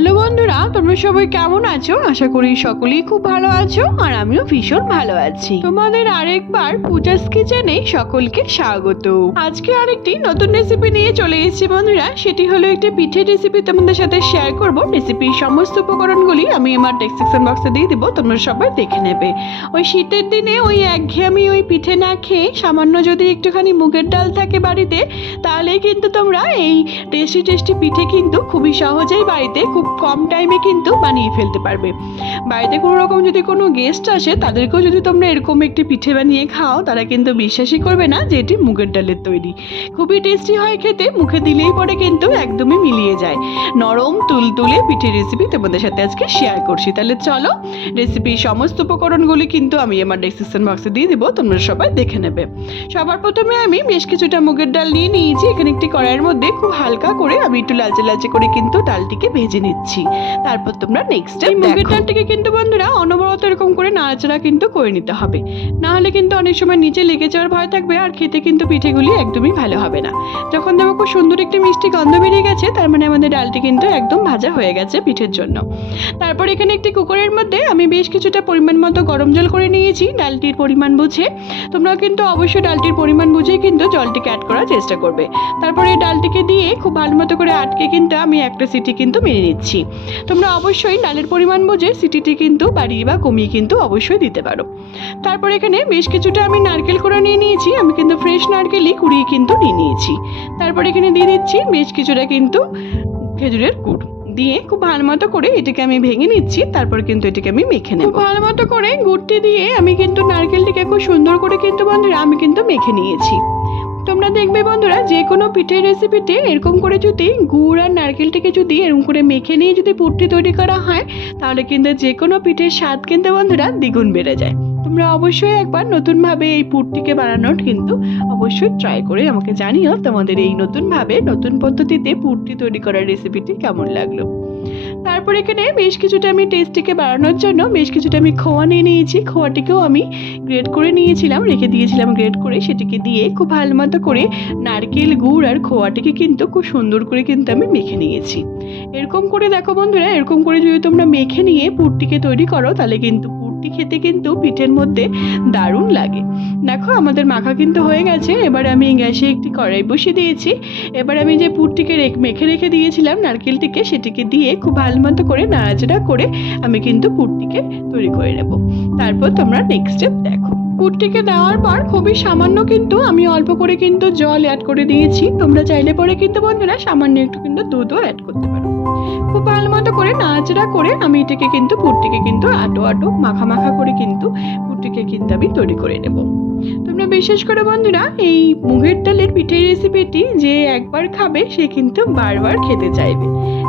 Hello বন্ধুরা, তোমরা সবাই কেমন আছো? আশা করি সকলেই খুব ভালো আছো আর আমিও ভীষণ ভালো আছি। তোমাদের আরেকবার পূজাস কিচেনে সকলকে স্বাগত। আজকে আরেকটি নতুন রেসিপি নিয়ে চলে এসেছি বন্ধুরা। সেটি হলো একটি পিঠের রেসিপি তোমাদের সাথে শেয়ার করব। রেসিপির সমস্ত উপকরণগুলি আমি আমার ডেসক্রিপশন বক্সে দিয়ে দিব, তোমরা সবাই দেখে নেবে। ওই শীতের দিনে ওই একঘেয়েমি ওই পিঠে না খেয়ে সামান্য যদি একটুখানি মুগের ডাল থাকে বাড়িতে, তাহলেই কিন্তু তোমরা এই টেস্টি টেস্টি পিঠে কিন্তু খুবই সহজেই বাড়িতে খুব কম টাইমে কিন্তু বানিয়ে ফেলতে পারবে। বাড়িতে কোনো রকম যদি কোনো গেস্ট আসে, তাদেরকেও যদি তোমরা এরকম একটি পিঠে বানিয়ে খাও, তারা কিন্তু বিশ্বাসই করবে না যে এটি মুগের ডালের তৈরি। খুবই টেস্টি হয় খেতে, মুখে দিলেই পরে কিন্তু একদমই মিলিয়ে যায়। নরম তুলতুলে পিঠের রেসিপি তোমাদের সাথে আজকে শেয়ার করছি। তাহলে চলো, রেসিপির সমস্ত উপকরণগুলি কিন্তু আমি আমার ডেসক্রিপশন বক্সে দিয়ে দিব, তোমরা সবাই দেখে নেবে। সবার প্রথমে আমি বেশ কিছুটা মুগের ডাল নিয়ে নিয়েছি। এখানে একটি কড়াইয়ের মধ্যে খুব হালকা করে আমি একটু লালচে লালচে করে কিন্তু ডালটিকে ভেজে নিচ্ছি। তারপর তোমরা নেক্সট এই মুগের ডালটিকে কিন্তু বন্ধুরা অনবরত এরকম করে নাড়াচাড়া কিন্তু করে নিতে হবে, না হলে কিন্তু অনেক সময় নিচে লেগে যাওয়ার ভয় থাকবে আর খেতে কিন্তু পিঠেগুলি একদমই ভালো হবে না। যখন দেখো খুব সুন্দর একটি মিষ্টি গন্ধ বেরিয়ে গেছে, তার মানে আমাদের ডালটি কিন্তু একদম ভাজা হয়ে গেছে পিঠের জন্য। তারপর এখানে একটি কুকারের মধ্যে আমি বেশ কিছুটা পরিমাণ মতো গরম জল করে নিয়েছি ডালটির পরিমাণ বুঝে। তোমরা কিন্তু অবশ্যই ডালটির পরিমাণ বুঝেই কিন্তু জলটিকে অ্যাড করার চেষ্টা করবে। তারপরে এই ডালটিকে দিয়ে খুব ভালো মতো করে আটকে কিন্তু আমি একটা সিটি কিন্তু মেরে নিচ্ছি। তোমরা অবশ্যই ডালের পরিমাণ বুঝে সিটিটি কিন্তু বাড়িয়ে বা কমিয়ে কিন্তু অবশ্যই দিতে পারো। তারপর এখানে বেশ কিছুটা আমি নারকেল কোড়া নিয়ে নিয়েছি। আমি কিন্তু ফ্রেশ নারকেলই কুড়িয়ে কিন্তু নিয়ে নিয়েছি। তারপর এখানে দিয়ে দিচ্ছি বেশ কিছুটা কিন্তু খেজুরের গুড় দিয়ে খুব ভালো মতো করে এটাকে আমি ভেঙে নিচ্ছি। তারপর কিন্তু এটাকে আমি মেখে নেব। ভালো মতো করে গুড়টি দিয়ে আমি কিন্তু নারকেলটিকে খুব সুন্দর করে কিন্তু বন্ধুরা আমি কিন্তু মেখে নিয়েছি। তোমরা দেখবে বন্ধুরা, যে কোনো পিঠের রেসিপিতে এরকম করে যদি গুড় আর নারকেলটিকে যদি এরকম করে মেখে নিয়ে যদি পুরটি তৈরি করা হয়, তাহলে কিন্তু যে কোনো পিঠের স্বাদ কিন্তু বন্ধুরা দ্বিগুণ বেড়ে যায়। তোমরা অবশ্যই একবার নতুনভাবে এই পুরটিকে বানানোর কিন্তু অবশ্যই ট্রাই করে আমাকে জানিও তোমাদের এই নতুনভাবে নতুন পদ্ধতিতে পুরটি তৈরি করার রেসিপিটি কেমন লাগলো। তারপর এখানে বেশ কিছুটা আমি টেস্টিকে বাড়ানোর জন্য বেশ কিছুটা আমি খোয়া নিয়ে নিয়েছি। খোয়াটিকেও আমি গ্রেট করে নিয়েছিলাম, রেখে দিয়েছিলাম গ্রেট করে। সেটিকে দিয়ে খুব ভালো মতো করে নারকেল গুড় আর খোয়াটিকে কিন্তু খুব সুন্দর করে কিন্তু আমি মেখে নিয়েছি। এরকম করে দেখো বন্ধুরা, এরকম করে যদি তোমরা মেখে নিয়ে পুরটিকে তৈরি করো, তাহলে কিন্তু খেতে কিন্তু পিঠের মধ্যে দারুণ লাগে। দেখো আমাদের মাখা কিন্তু হয়ে গেছে। এবার আমি গ্যাসে একটি কড়াই বসিয়ে দিয়েছি। এবার আমি যে পুরটিকে মেখে রেখে দিয়েছিলাম নারকেলটিকে, সেটিকে দিয়ে খুব ভালো মতো করে নাড়াচাড়া করে আমি কিন্তু পুরটিকে তৈরি করে নেব। তারপর তোমরা নেক্সট স্টেপ দেখো। পুরটিকে দেওয়ার পর খুবই সামান্য কিন্তু আমি অল্প করে কিন্তু জল অ্যাড করে দিয়েছি। তোমরা চাইলে পরে কিন্তু বন্ধুরা সামান্য একটু কিন্তু দুধও অ্যাড করতে পারো। খুব ভালো মতো করে নাড়াচাড়া করে আমি এটাকে কিন্তু পুরটিকে কিন্তু আটো আটো মাখা মাখা করে কিন্তু পুরটিকে কিন্তু আমি তৈরি করে নেব। তোমরা বিশেষ করে বন্ধুরা এই মুগের ডালের পিঠের রেসিপিটি যে একবার খাবে সে কিন্তু বারবার খেতে চাইবে,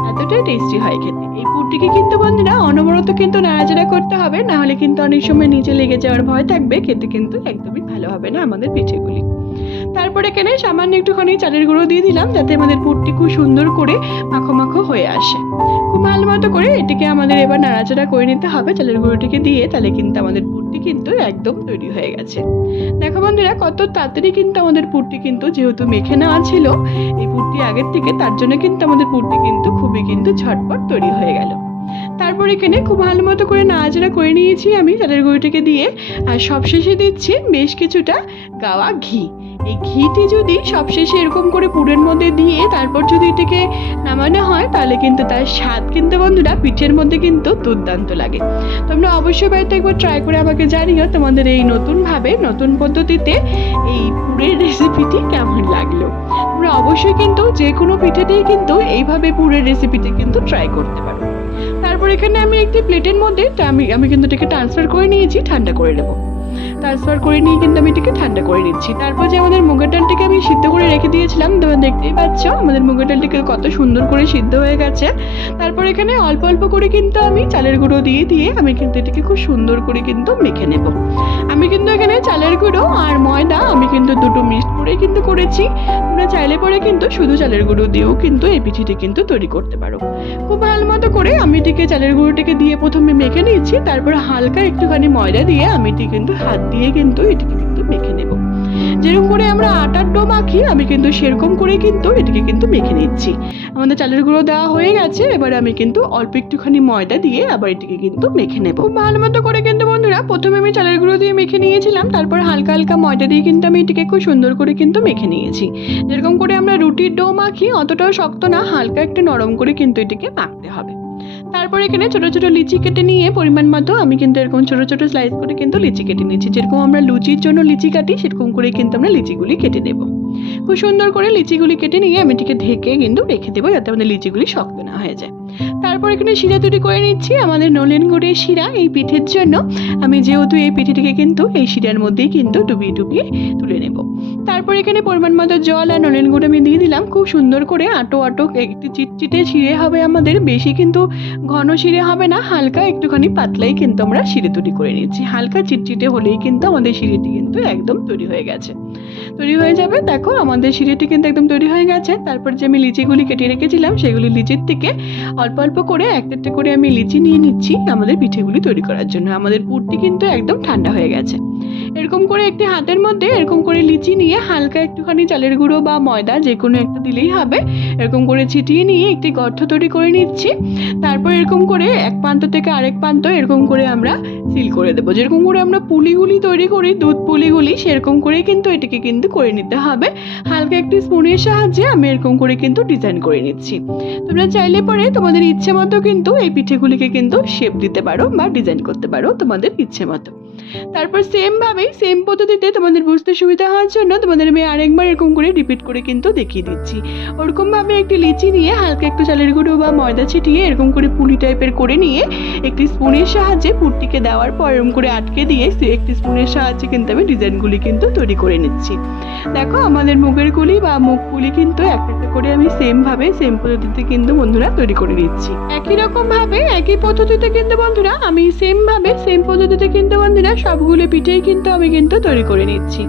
এতটাই টেস্টি হয় খেতে। এই পুরটিকে কিন্তু বন্ধুরা অনবরত কিন্তু নাড়াচাড়া করতে হবে, না হলে কিন্তু অনেক সময় নিচে লেগে যাওয়ার ভয় থাকবে, খেতে কিন্তু একদমই ভালো হবে না আমাদের পিঠেগুলি। তারপরে এখানে সামান্য একটুখানি চালের গুঁড়ো দিয়ে দিলাম, যাতে আমাদের পুরটি খুব সুন্দর করে মাখো মাখো হয়ে আসে। খুব ভালো মতো করে এটিকে আমাদের এবার নাড়াচাড়া করে নিতে হবে চালের গুঁড়োটিকে দিয়ে, তাহলে কিন্তু আমাদের পুরটি কিন্তু একদম তৈরি হয়ে গেছে। দেখো বন্ধুরা কত তাড়াতাড়ি কিন্তু আমাদের পুরটি কিন্তু যেহেতু মেখে নেওয়া ছিল এই পুরটি আগের থেকে, তার জন্য কিন্তু আমাদের পুরটি কিন্তু খুবই কিন্তু ঝটপট তৈরি হয়ে গেল। তারপর এখানে খুব ভালো মতো করে নাড়াচাড়া করে নিয়েছি আমি চালের গুঁড়োটিকে দিয়ে। আর সবশেষে দিচ্ছি বেশ কিছুটা গাওয়া ঘি। এই ঘিটি যদি সবশেষে এরকম করে পুরের মধ্যে দিয়ে তারপর যদি এটাকে নামানো হয়, তাহলে কিন্তু তার স্বাদ কিন্তু বন্ধুরা পিঠের মধ্যে কিন্তু দুর্দান্ত লাগে। তোমরা অবশ্যই বাড়িতে একবার ট্রাই করে আমাকে জানিও তোমাদের এই নতুনভাবে নতুন পদ্ধতিতে এই পুরের রেসিপিটি কেমন লাগলো। তোমরা অবশ্যই কিন্তু যে কোনো পিঠেতেই কিন্তু এইভাবে পুরের রেসিপিটি কিন্তু ট্রাই করতে পারো। তারপর এখানে আমি একটি প্লেটের মধ্যে আমি কিন্তু এটাকে ট্রান্সফার করে নিয়েছি, ঠান্ডা করে নেবো। ট্রান্সফার করে নিয়ে কিন্তু আমি এটাকে ঠান্ডা করে নিচ্ছি। তারপর যে আমাদের মুগের ডালটিকে আমি সিদ্ধ করে রেখে দিয়েছিলাম, তোমরা দেখতেই পাচ্ছ আমাদের মুগের ডালটিকে কত সুন্দর করে সিদ্ধ হয়ে গেছে। তারপর এখানে অল্প অল্প করে কিন্তু আমি চালের গুঁড়ো দিয়ে দিয়ে আমি কিন্তু এটাকে খুব সুন্দর করে কিন্তু মেখে নেব। আমি কিন্তু এখানে চালের গুঁড়ো আর ময়দা আমি কিন্তু দুটো মিক্সড করে কিন্তু করেছি। তোমরা চাইলে পরে কিন্তু শুধু চালের গুঁড়ো দিয়েও কিন্তু এই পিঠিটি কিন্তু তৈরি করতে পারো। খুব ভালো মতো করে আমি এটিকে চালের গুঁড়োটিকে দিয়ে প্রথমে মেখে নিচ্ছি। তারপর হালকা একটুখানি ময়দা দিয়ে আমি এটি কিন্তু হাত দিয়ে কিন্তু এটিকে কিন্তু মেখে নেব। যেরকম করে আমরা আটার ডো মাখি আমি কিন্তু সেরকম করে কিন্তু এটাকে কিন্তু মেখে নিচ্ছি। আমাদের চালের গুঁড়ো দেওয়া হয়ে গেছে, এবার আমি কিন্তু অল্প একটুখানি ময়দা দিয়ে আবার এটাকে কিন্তু মেখে নেব। ভালো মতো করে কিন্তু বন্ধুরা প্রথমে আমি চালের গুঁড়ো দিয়ে মেখে নিয়েছিলাম, তারপর হালকা হালকা ময়দা দিয়ে কিন্তু আমি এটাকে খুব সুন্দর করে কিন্তু মেখে নিয়েছি। যেরকম করে আমরা রুটির ডো মাখি অতটাও শক্ত না, হালকা একটু নরম করে কিন্তু এটাকে মাখতে হবে। তারপর এখানে ছোট ছোট লিচি কেটে নিয়ে পরিমাণ মতো আমি কিন্তু এরকম ছোট ছোট স্লাইস করে কিন্তু লিচি কেটে নিয়েছি। যেরকম আমরা লুচির জন্য লিচি কাটি সেরকম করে কিন্তু আমরা লিচিগুলি কেটে নেব। খুব সুন্দর করে লিচিগুলি কেটে নিয়ে আমি এটিকে ঢেকে কিন্তু রেখে দেবো যাতে আমাদের লিচিগুলি শক্ত না হয়ে যায়। তারপর এখানে শিরা তৈরি করে নিচ্ছি, আমাদের নলেন গুড়ের শিরা এই পিঠের জন্য। আমি যেহেতু এই পিঠেটিকে কিন্তু এই শিরার মধ্যেই কিন্তু ডুবিয়ে ডুবিয়ে তুলে নেব। তারপর এখানে পরিমাণ মতো জল আর নলেন গুড় আমি দিয়ে দিলাম। খুব সুন্দর করে আটো আটো একটু চিটচিটে শিরে হবে আমাদের, বেশি কিন্তু ঘন শিরে হবে না, হালকা একটুখানি পাতলাই কিন্তু আমরা শিরে তৈরি করে নিচ্ছি। হালকা চিটচিটে হলেই কিন্তু আমাদের শিরেটি কিন্তু একদম তৈরি হয়ে গেছে, তৈরি হয়ে যাবে। দেখো আমাদের শিরেটি কিন্তু একদম তৈরি হয়ে গেছে। তারপর যে আমি লিচিগুলি কেটে রেখেছিলাম সেগুলি লিচির থেকে অল্প অল্প করে একটা করে আমি লিচি নিয়ে নিচ্ছি আমাদের পিঠেগুলি তৈরি করার জন্য। আমাদের পুরটি কিন্তু একদম ঠান্ডা হয়ে গেছে। এরকম করে একটি হাতের মধ্যে এরকম করে লিচি নিয়ে হালকা একটুখানি চালের গুঁড়ো বা ময়দা যে কোনো একটা দিলেই হবে, এরকম করে ছিটিয়ে নিয়ে একটি গর্ত তৈরি করে নিচ্ছি। তারপর এরকম করে এক প্রান্ত থেকে আরেক প্রান্ত এরকম করে আমরা সিল করে দেবো। যেরকম করে আমরা পুলিগুলি তৈরি করি, দুধ পুলিগুলি, সেরকম করেই কিন্তু এটাকে কিন্তু করে নিতে হবে। হালকা একটি স্পুনের সাহায্যে আমি এরকম করে কিন্তু ডিজাইন করে নিচ্ছি। তোমরা চাইলে পরে তোমাদের ইচ্ছে মতো কিন্তু এই পিঠেগুলিকে কিন্তু শেপ দিতে পারো বা ডিজাইন করতে পারো তোমাদের ইচ্ছে মতো। তারপর সেম পদ্ধতিতে তোমাদের বুঝতে সুবিধা হওয়ার জন্য তোমাদের আমি আরেকবার এরকম করে রিপিট করে কিন্তু দেখিয়ে দিচ্ছি। ওরকম ভাবে একটি লিচি নিয়ে হালকা একটু চালের গুঁড়ো বা ময়দা ছিটিয়ে এরকম করে পুলি টাইপের করে নিয়ে একটি স্পুনের সাহায্যে পুরটিকে দেওয়ার পর এরকম করে আটকে দিয়ে একটি স্পুনের সাহায্যে কিন্তু আমি ডিজাইনগুলি কিন্তু তৈরি করে নিচ্ছি। দেখো আমাদের মুগের কুলি বা মুগ পুলি কিন্তু একটা করে আমি সেম পদ্ধতিতে কিন্তু বন্ধুরা তৈরি করে নিচ্ছি। একই রকম ভাবে একই পদ্ধতিতে কিন্তু বন্ধুরা আমি সেম পদ্ধতিতে কিন্তু বন্ধুরা সবগুলো পিঠেই কিন্তু আমি কিন্তু তৈরি করে নিচ্ছি।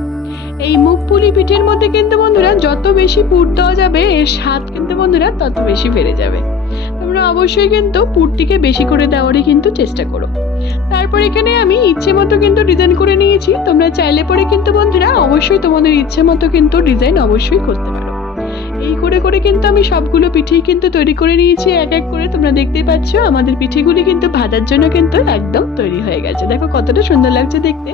এই মুগ পুলি পিঠের মধ্যে কিন্তু বন্ধুরা যত বেশি পুর দেওয়া যাবে এর স্বাদ কিন্তু বন্ধুরা তত বেশি বেড়ে যাবে। তোমরা অবশ্যই কিন্তু পুরটিকে বেশি করে দেওয়ারই কিন্তু চেষ্টা করো। তারপর এখানে আমি ইচ্ছে মতো কিন্তু ডিজাইন করে নিয়েছি। তোমরা চাইলে পরে কিন্তু বন্ধুরা অবশ্যই তোমাদের ইচ্ছে মতো কিন্তু ডিজাইন অবশ্যই করতে পারো। এই করে করে কিন্তু আমি সবগুলো পিঠেই কিন্তু তৈরি করে নিয়েছি এক এক করে। তোমরা দেখতেই পাচ্ছ আমাদের পিঠেগুলি কিন্তু ভাজার জন্য কিন্তু একদম তৈরি হয়ে গেছে। দেখো কতটা সুন্দর লাগছে দেখতে।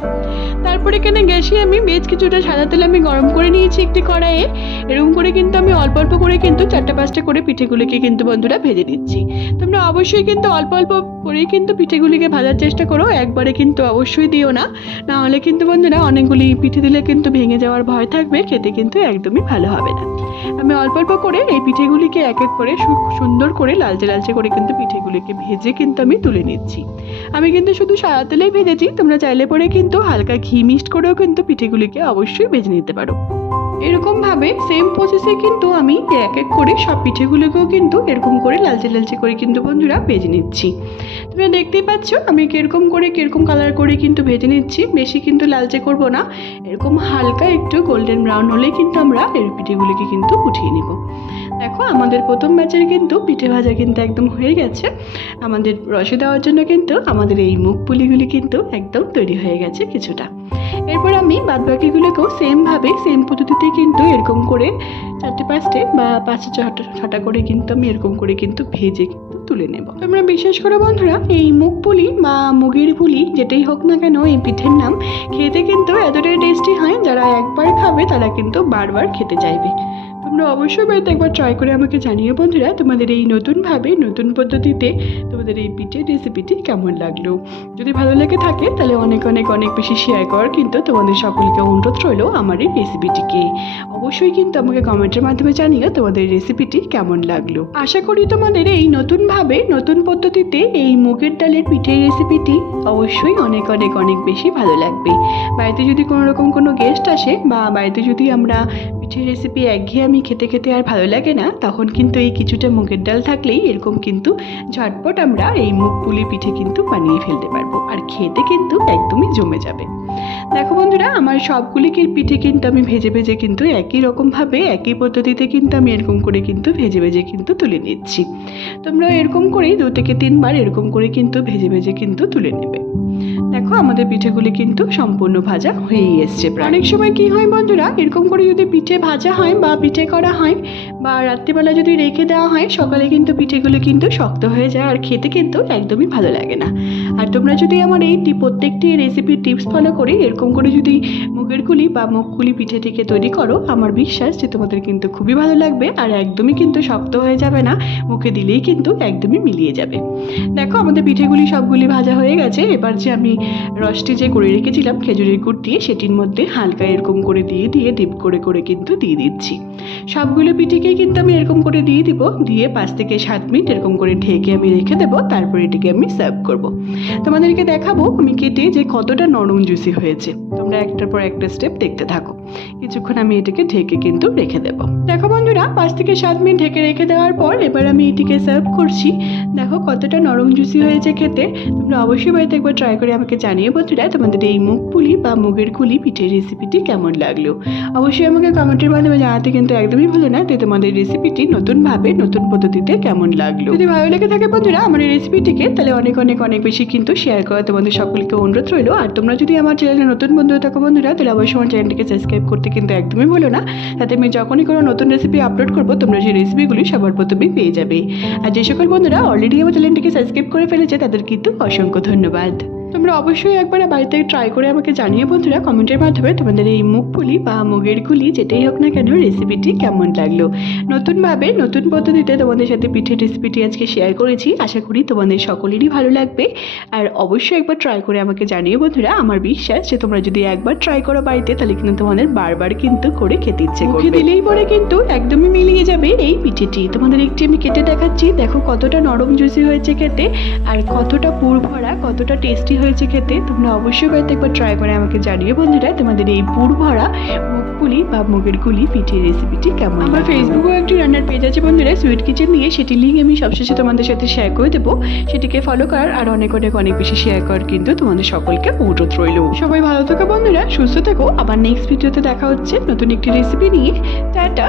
তারপর এখানে গ্যাসে আমি বেশ কিছুটা সাদা তেল আমি গরম করে নিয়েছি একটি কড়াইয়ে। এরকম করে কিন্তু আমি অল্প অল্প করে কিন্তু 4-5টা করে পিঠেগুলিকে কিন্তু বন্ধুরা ভেজে দিচ্ছি। তোমরা অবশ্যই কিন্তু অল্প অল্প করেই কিন্তু পিঠেগুলিকে ভাজার চেষ্টা করো, একবারে কিন্তু অবশ্যই দিও না, না হলে কিন্তু বন্ধুরা অনেকগুলি পিঠে দিলে কিন্তু ভেঙে যাওয়ার ভয় থাকবে, খেতে কিন্তু একদমই ভালো হবে না। আমি অল্প অল্প করে এই পিঠেগুলিকে এক এক করে সুন্দর করে লালচে লালচে করে কিন্তু পিঠেগুলিকে ভেজে কিন্তু আমি তুলে নিচ্ছি। আমি কিন্তু শুধু সাদা তেলেই ভেজেছি, তোমরা চাইলে পরে কিন্তু হালকা ঘি মিক্সড করেও কিন্তু পিঠেগুলিকে অবশ্যই ভেজে নিতে পারো। এরকম ভাবে সেম প্রসেসে কিন্তু আমি এক এক করে সব পিঠেগুলোকেও কিন্তু এরকম করে লালচে লালচে করে কিন্তু বন্ধুরা ভেজে নিচ্ছি। তোমরা দেখতেই পাচ্ছ আমি কিরকম কালার করে কিন্তু ভেজে নিচ্ছি, বেশি কিন্তু লালচে করব না, এরকম হালকা একটু গোল্ডেন ব্রাউন হলে কিন্তু আমরা এই পিঠেগুলিকে কিন্তু উঠিয়ে নিব। দেখো আমাদের প্রথম ব্যাচের কিন্তু পিঠে ভাজা কিন্তু একদম হয়ে গেছে। আমাদের রসে দেওয়ার জন্য কিন্তু আমাদের এই মুগ পুলিগুলি কিন্তু একদম তৈরি হয়ে গেছে কিছুটা। এরপর আমি বাদবাকিগুলোকেও সেম পদ্ধতিতে কিন্তু এরকম করে 4-5টে বা 5-6টা করে কিন্তু আমি এরকম করে কিন্তু ভেজে কিন্তু তুলে নেব। তোমরা বিশেষ করে বন্ধুরা এই মুগ পুলি বা মুগের পুলি যেটাই হোক না কেন এই পিঠের নাম খেতে কিন্তু এতটাই টেস্টি হয়, যারা একবার খাবে তারা কিন্তু বারবার খেতে চাইবে। তোমরা অবশ্যই বাড়িতে একবার ট্রাই করে আমাকে জানিও বন্ধুরা তোমাদের এই নতুন পদ্ধতিতে তোমাদের এই পিঠের রেসিপিটি কেমন লাগলো। যদি ভালো লেগে থাকে তাহলে অনেক বেশি শেয়ার করার কিন্তু তোমাদের সকলকে অনুরোধ রইল আমার এই রেসিপিটিকে। অবশ্যই কিন্তু আমাকে কমেন্টের মাধ্যমে জানিও তোমাদের রেসিপিটি কেমন লাগলো। আশা করি তোমাদের এই নতুন পদ্ধতিতে এই মুগের ডালের পিঠের রেসিপিটি অবশ্যই অনেক বেশি ভালো লাগবে। বাড়িতে যদি কোনো রকম কোনো গেস্ট আসে বা বাড়িতে যদি আমরা পিঠের রেসিপি একঘেয়েমি খেতে আর ভালো লাগে না, তখন কিন্তু এই কিছুটা মুগের ডাল থাকলেই এরকম কিন্তু ঝটপট আমরা এই মুগ পুলি পিঠে কিন্তু বানিয়ে ফেলতে পারবো, আর খেতে কিন্তু একদমই জমে যাবে। দেখো বন্ধুরা আমার সবগুলি পিঠে কিন্তু আমি ভেজে কিন্তু একই রকমভাবে একই পদ্ধতিতে কিন্তু আমি এরকম করে কিন্তু ভেজে কিন্তু তুলে নিচ্ছি। তোমরা এরকম করেই 2 থেকে 3 বার এরকম করে কিন্তু ভেজে কিন্তু তুলে নেবে। দেখো আমাদের পিঠেগুলি কিন্তু সম্পূর্ণ ভাজা হয়েই এসছে। অনেক সময় কি হয় বন্ধুরা, এরকম করে যদি পিঠে ভাজা হয় বা পিঠে করা হয় বা রাত্রিবেলা যদি রেখে দেওয়া হয়, সকালে কিন্তু পিঠেগুলো কিন্তু শক্ত হয়ে যায় আর খেতে কিন্তু একদমই ভালো লাগে না। আর তোমরা যদি আমার এই প্রত্যেকটি রেসিপির টিপস ফলো করে এরকম করে যদি মুগের কুলি বা মুগকুলি পিঠেটিকে তৈরি করো, আমার বিশ্বাস যে তোমাদের কিন্তু খুবই ভালো লাগবে আর একদমই কিন্তু শক্ত হয়ে যাবে না, মুখে দিলেই কিন্তু একদমই মিলিয়ে যাবে। দেখো আমাদের পিঠেগুলি সবগুলি ভাজা হয়ে গেছে। এবার যে আমি রসটি যে করে রেখেছিলাম খেজুরের গুড় দিয়ে, সেটির মধ্যে হালকা এরকম করে দিয়ে ডিপ করে করে কিন্তু দিয়ে দিচ্ছি। সবগুলো পিঠেকেই কিন্তু আমি এরকম করে দিয়ে দিব, দিয়ে 5 থেকে 7 মিনিট এরকম করে ঢেকে আমি রেখে দেবো। তারপরে এটিকে আমি সার্ভ করব। তোমাদেরকে দেখাবো আমি কেটে যে কতটা নরম জুসি হয়েছে। তোমরা একটার পর একটা স্টেপ দেখতে থাকো। কিছুক্ষণ আমি এটিকে ঢেকে কিন্তু রেখে দেবো। দেখো বন্ধুরা 5 থেকে 7 মিনিট ঢেকে রেখে দেওয়ার পর এবার আমি এটিকে সার্ভ করছি। দেখো কতটা নরম জুসি হয়েছে খেতে। তোমরা অবশ্যই বাড়িতে একবার ট্রাই করে আমাকে জানিয়ে বন্ধুরা তোমাদের এই মুগ পুলি বা মুগের কুলি পিঠের রেসিপিটি কেমন লাগলো। অবশ্যই আমাকে কমেন্টের মাধ্যমে জানাতে কিন্তু একদমই ভুলো না যে তোমাদের রেসিপিটি নতুনভাবে নতুন পদ্ধতিতে কেমন লাগলো। যদি ভালো লেগে থাকে বন্ধুরা আমার এই রেসিপিটিকে, তাহলে অনেক অনেক অনেক বেশি কিন্তু শেয়ার করা তোমাদের সকলকে অনুরোধ রইলো। আর তোমরা যদি আমার চ্যানেলে নতুন বন্ধু থাকো বন্ধুরা, তাহলে অবশ্যই আমার চ্যানেলটিকে সাবস্ক্রাইব করতে কিন্তু একদমই ভুলো না, তাতে আমি যখনই কোনো নতুন রেসিপি আপলোড করবো তোমরা সেই রেসিপিগুলি সবার প্রথমেই পেয়ে যাবে। আর যে সকল বন্ধুরা অলরেডি আমার চ্যানেলটিকে সাবস্ক্রাইব করে ফেলেছে তাদের কিন্তু অসংখ্য ধন্যবাদ। তোমরা অবশ্যই একবার বাড়িতে ট্রাই করে আমাকে জানিয়ে বন্ধুরা কমেন্টের মাধ্যমে তোমাদের এই মুগ পুলি বা মুগের কুলি যেটাই হোক না কেন রেসিপিটি কেমন লাগলো। নতুনভাবে নতুন পদ্ধতিতে তোমাদের সাথে পিঠের রেসিপিটি আজকে শেয়ার করেছি। আশা করি তোমাদের সকলেরই ভালো লাগবে। আর অবশ্যই একবার ট্রাই করে আমাকে জানিয়ে বন্ধুরা, আমার বিশ্বাস যে তোমরা যদি একবার ট্রাই করো বাড়িতে, তাহলে কিন্তু তোমাদের বারবার কিন্তু করে খেতে ইচ্ছে করবে। মুখে দিলেই পরে কিন্তু একদমই মিলিয়ে যাবে এই পিঠেটি। তোমাদের একটি আমি কেটে দেখাচ্ছি। দেখো কতটা নরম জুসি হয়েছে খেতে আর কতটা পুর ভরা, কতটা টেস্টি হয়েছে খেতে। তোমরা অবশ্যই বাড়িতে একবার ট্রাই করে আমাকে জানিয়ে বন্ধুরা তোমাদের এই পুর ভরা মুগপুলি বা মুগের কুলি পিঠের রেসিপিটি কেমন। আমার ফেসবুকেও একটি রান্নার পেজ আছে বন্ধুরা, সুইট কিচেন নিয়ে, সেটি লিঙ্ক আমি সবশেষে তোমাদের সাথে শেয়ার করে দেবো। সেটিকে ফলো করার আর অনেক অনেক অনেক বেশি শেয়ার করার কিন্তু তোমাদের সকলকে অনুরোধ রইল। সবাই ভালো থেকো বন্ধুরা, সুস্থ থেকো। আবার নেক্সট ভিডিওতে দেখা হচ্ছে নতুন একটি রেসিপি নিয়ে। টাটা।